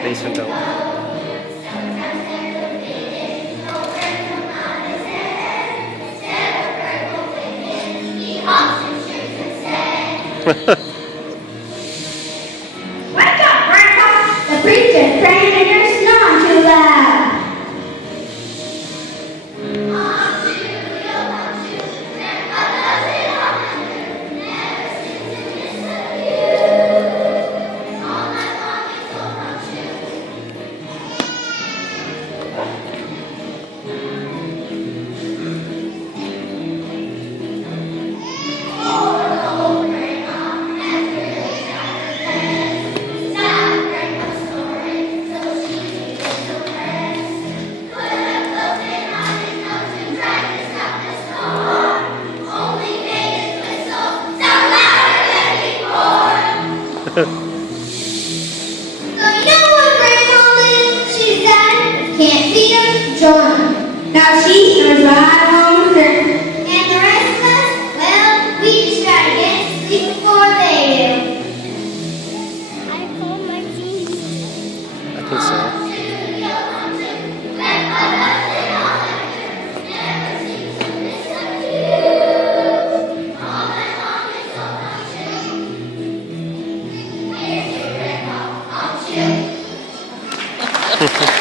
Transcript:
Basement daw. Wake up, Grandpa! The preacher's praying and you're snoring too loud. So you know what Grandma did? She said, can't feed them, join them. Now she snores right along with her. And the rest of us, well, we just try to get to sleep before they do. I called my team. I think so. Yeah.